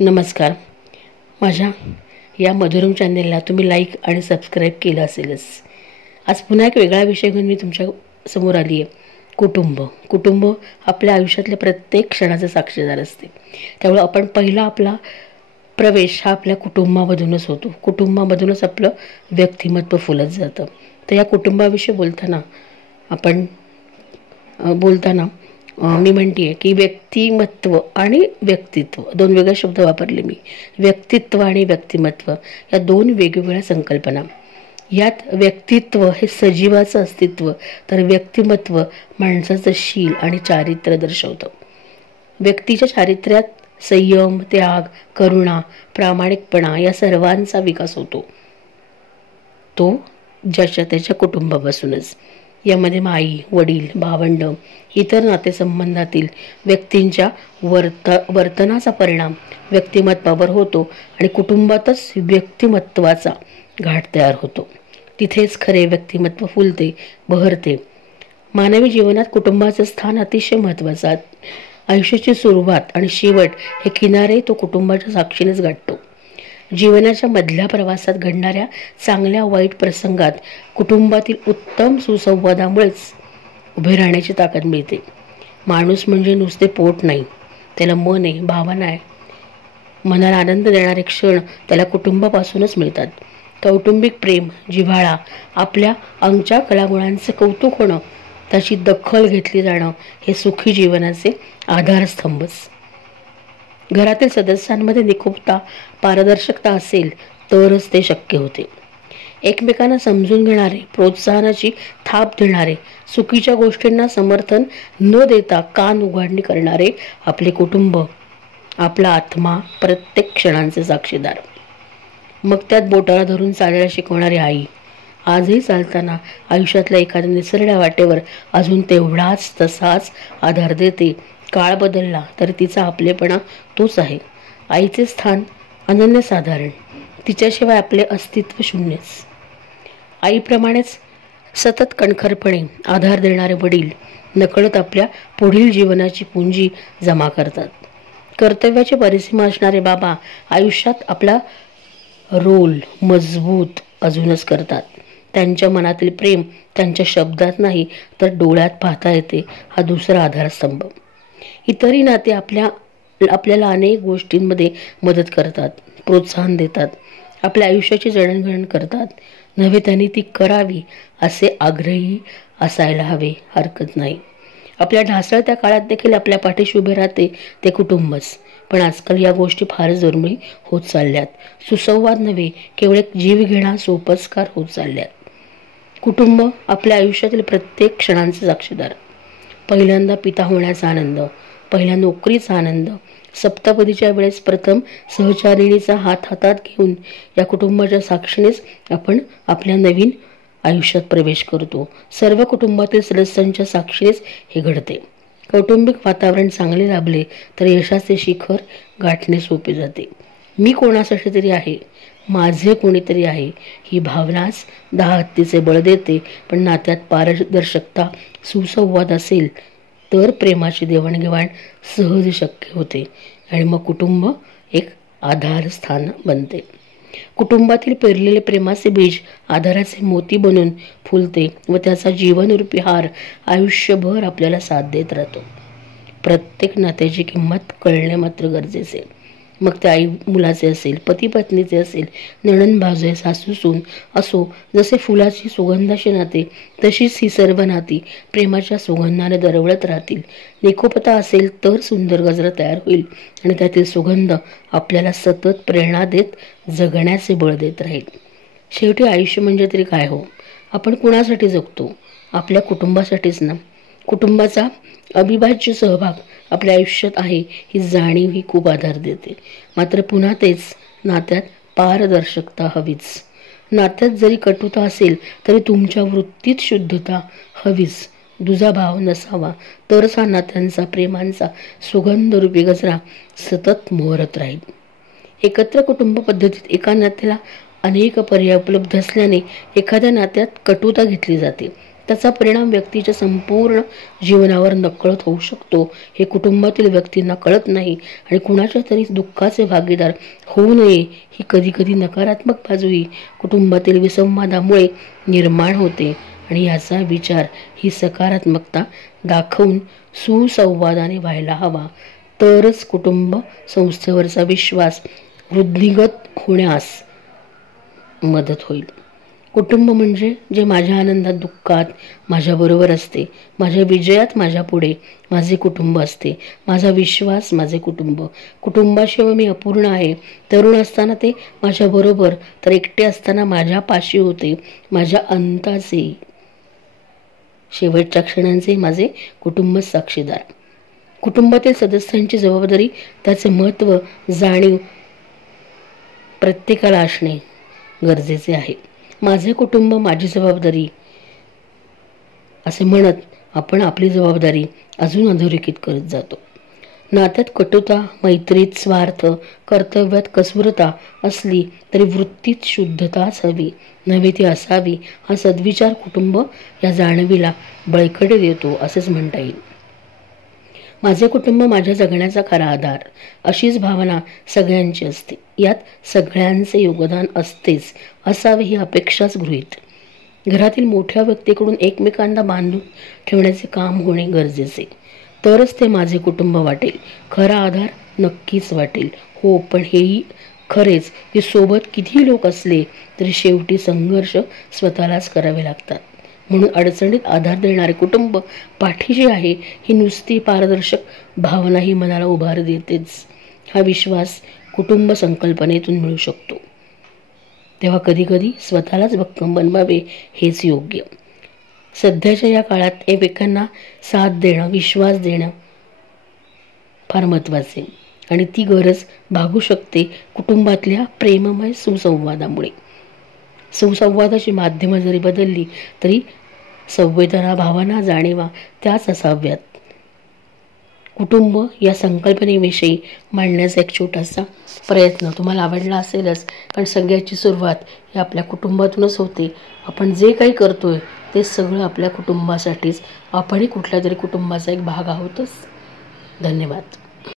नमस्कार. माझ्या या मधुरम चॅनेलला तुम्ही लाईक आणि सबस्क्राईब केलं असेलच. आज पुन्हा एक वेगळा विषय घेऊन मी तुमच्या समोर आली आहे. कुटुंब आपल्या आयुष्यातल्या प्रत्येक क्षणाचा साक्षीदार असते. त्यामुळे आपण पहिला आपला प्रवेश हा आपल्या कुटुंबामधूनच होतो. कुटुंबामधूनच आपलं व्यक्तिमत्व फुलत जातं. तर या कुटुंबाविषयी बोलताना मी म्हणते की व्यक्तिमत्व आणि व्यक्तित्व दोन वेगळे शब्द वापरले मी. व्यक्तित्व आणि व्यक्तिमत्व या दोन वेगवेगळ्या संकल्पना. यात व्यक्तित्व हे सजीवाचं अस्तित्व, तर व्यक्तिमत्व माणसाचं शील आणि चारित्र्य दर्शवतं. व्यक्तीच्या चारित्र्यात संयम, त्याग, करुणा, प्रामाणिकपणा या सर्वांचा विकास होतो. तो ज्याच्या त्याच्या कुटुंबापासूनच. यामध्ये आई, वडील, भावंड, इतर नातेसंबंधातील व्यक्तींच्या वर्तनाचा परिणाम व्यक्तिमत्वावर होतो आणि कुटुंबातच व्यक्तिमत्वाचा घाट तयार होतो. तिथेच खरे व्यक्तिमत्व फुलते, बहरते. मानवी जीवनात कुटुंबाचं स्थान अतिशय महत्त्वाचं आहे. आयुष्याची सुरुवात आणि शेवट हे किनारे तो कुटुंबाच्या साक्षीनेच गाठतो. जीवनाच्या मधल्या प्रवासात घडणाऱ्या चांगल्या वाईट प्रसंगात कुटुंबातील उत्तम सुसंवादामुळेच उभे राहण्याची ताकद मिळते. माणूस म्हणजे नुसते पोट नाही, त्याला मन आहे, भावना आहे. मनाला आनंद देणारे क्षण त्याला कुटुंबापासूनच मिळतात. कौटुंबिक प्रेम, जिव्हाळा, आपल्या अंगच्या कलागुणांचे कौतुक होणं, त्याची दखल घेतली जाणं हे सुखी जीवनाचे आधारस्तंभच. घरातील सदस्यांमध्ये निकोपता, पारदर्शकता असेल तरच ते शक्य होते. एकमेकांना समजून घेणारे, प्रोत्साहनाची थाप देणारे, चुकीच्या गोष्टींना समर्थन न देता कान उघाडणी करणारे आपले कुटुंब, आपला आत्मा, प्रत्येक क्षणांचे साक्षीदार. मग त्यात बोटाला धरून चालायला शिकवणारी आई, आजही चालताना आयुष्यातल्या एखाद्या निसरड्या वाटेवर अजून तेवढाच तसाच आधार देते. काळ बदलला तर तिचा आपलेपणा तोच आहे. आईचे स्थान अनन्यसाधारण, तिच्याशिवाय आपले अस्तित्व शून्यच. आईप्रमाणेच सतत कणखरपणे आधार देणारे वडील नकळत आपल्या पुढील जीवनाची पुंजी जमा करतात. कर्तव्याची परिसीमा असणारे बाबा आयुष्यात आपला रोल मजबूत अजूनच करतात. त्यांच्या मनातील प्रेम त्यांच्या शब्दात नाही तर डोळ्यात पाहता येते, हा दुसरा आधारस्तंभ. इतरही नाते आपल्याला अनेक गोष्टींमध्ये मदत करतात, प्रोत्साहन देतात, आपल्या आयुष्याची जडणघडण करतात. नव्हे त्यांनी ती करावी असे आग्रही असायला हवे, हरकत नाही. आपल्या ढासळत्या काळात देखील आपल्या पाठीशी उभे राहते ते कुटुंबच. पण आजकाल या गोष्टी फारच दुर्मिळ होत चालल्यात. सुसंवाद नव्हे, केवळ एक जीवघेणा सोपस्कार होत चालल्यात. कुटुंब आपल्या आयुष्यातील प्रत्येक क्षणांचे साक्षीदार. पहिल्यांदा पिता होण्याचा आनंद, पहिल्या नोकरीचा आनंद, सप्तपदीच्या वेळेस प्रथम सहचारिणीचा हात हातात घेऊन या कुटुंबाच्या साक्षीनेच आपण आपल्या नवीन आयुष्यात प्रवेश करतो. सर्व कुटुंबातील सदस्यांच्या साक्षीनेच हे घडते. कौटुंबिक वातावरण चांगले लाभले तर यशाचे शिखर गाठणे सोपे जाते. मी कोणासाठी तरी आहे, माझे कोणीतरी आहे, ही भावनाच 10 हत्तीचे बळ देते. पण नात्यात पारदर्शकता, सुसंवाद असेल तर प्रेमाची देवाणघेवाण सहज शक्य होते आणि मग कुटुंब एक आधारस्थान बनते. कुटुंबातील पेरलेले प्रेमाचे बीज आधाराचे मोती बनून फुलते व त्याचा जीवनरूपी हार आयुष्यभर आपल्याला साथ देत राहतो. प्रत्येक नात्याची किंमत कळणे मात्र गरजेचे. मग ते आई मुलाचे असेल, पती पत्नीचे असेल, नणंद भावजय, सासू सून असो. जसे फुलाची सुगंधाची नाते तशीच ही सर्व नाती प्रेमाच्या सुगंधाने दरवळत राहतील. निकोपता असेल तर सुंदर गजरा तयार होईल आणि त्यातील सुगंध आपल्याला सतत प्रेरणा देत जगण्याचे बळ देत राहील. शेवटी आयुष्य म्हणजे तरी काय हो? आपण कुणासाठी जगतो? आपल्या कुटुंबासाठीच ना. कुटुंबाचा अविभाज्य सहभाग आपल्या आयुष्यात आहे ही जाणीव ही खूप आधार देते. मात्र पुन्हा तेच, नात्यात पारदर्शकता हवीच. नात्यात जरी कटुता असेल तरी तुमच्या वृत्तीत शुद्धता हवीच. दुजाभाव नसावा, तरच हा नात्यांचा, प्रेमांचा सुगंधरूपी गजरा सतत मोहरत राहील. एकत्र कुटुंब पद्धतीत एका नात्याला अनेक पर्याय उपलब्ध असल्याने एखाद्या नात्यात कटुता घेतली जाते त्याचा परिणाम व्यक्तीच्या संपूर्ण जीवनावर नकळत होऊ शकतो. हे कुटुंबातील व्यक्तींना कळत नाही आणि कुणाच्या तरी दुःखाचे भागीदार होऊ नये ही कधीकधी नकारात्मक बाजूही कुटुंबातील विसंवादामुळे निर्माण होते आणि याचा विचार ही सकारात्मकता दाखवून सुसंवादाने व्हायला हवा. तरच कुटुंब संस्थेवरचा विश्वास वृद्धिंगत होण्यास मदत होईल. कुटुंब म्हणजे जे माझ्या आनंदात दुःखात माझ्याबरोबर असते, माझ्या विजयात माझ्या पुढे माझे कुटुंब असते. माझा विश्वास माझे कुटुंब. कुटुंबाशिवाय मी अपूर्ण आहे. तरुण असताना ते माझ्याबरोबर, तर एकटे असताना माझ्या पाशी होते. माझ्या अंताचे शेवटच्या क्षणांचे माझे कुटुंब साक्षीदार. कुटुंबातील सदस्यांची जबाबदारी, त्याचे महत्त्व जाणीव प्रत्येकाला असणे गरजेचे आहे. माझे कुटुंब माझी जबाबदारी असे म्हणत आपण आपली जबाबदारी अजून अधोरेखित करत जातो. नात्यात कटुता, मैत्रीत स्वार्थ, कर्तव्यात कसूरता असली तरी वृत्तीत शुद्धताच हवी, नव्हे ती असावी. हा सद्विचार कुटुंब या जाणीवीला बळकटी देतो असेच म्हणता येईल. माझे कुटुंब माझ्या जगण्याचा खरा आधार, अशीच भावना सगळ्यांची असते. यात सगळ्यांचे योगदान असतेच असावे ही अपेक्षाच गृहीत. घरातील मोठ्या व्यक्तीकडून एकमेकांना बांधून ठेवण्याचे काम होणे गरजेचे. तरच ते माझे कुटुंब वाटेल. खरा आधार नक्कीच वाटेल. हो, पण हेही खरेच की सोबत किती लोक असले तरी शेवटी संघर्ष स्वतःलाच करावे लागतात. म्हणून अडचणीत आधार देणारे कुटुंब पाठीशी आहे ही नुसती पारदर्शक भावना ही मनाला उभार देतेच. हा विश्वास कुटुंब संकल्पनेतून मिळू शकतो. तेव्हा कधीकधी स्वतःलाच भक्कम बनवावे हेच योग्य. सध्याच्या या काळात एकमेकांना साथ देणं, विश्वास देणं फार महत्त्वाचे आणि ती गरज भागू शकते कुटुंबातल्या प्रेममय सुसंवादामुळे. सुसंवादाची माध्यमं जरी बदलली तरी संवेदना, भावना, जाणीवा त्याच असाव्यात. कुटुंब या संकल्पनेविषयी मांडण्याचा एक छोटासा प्रयत्न तुम्हाला आवडला असेलच, कारण सगळ्याची सुरुवात ही आपल्या कुटुंबातूनच होते. आपण जे काही करतोय ते सगळं आपल्या कुटुंबासाठीच. आपणही कुठल्या तरी कुटुंबाचा एक भाग आहोतच. धन्यवाद.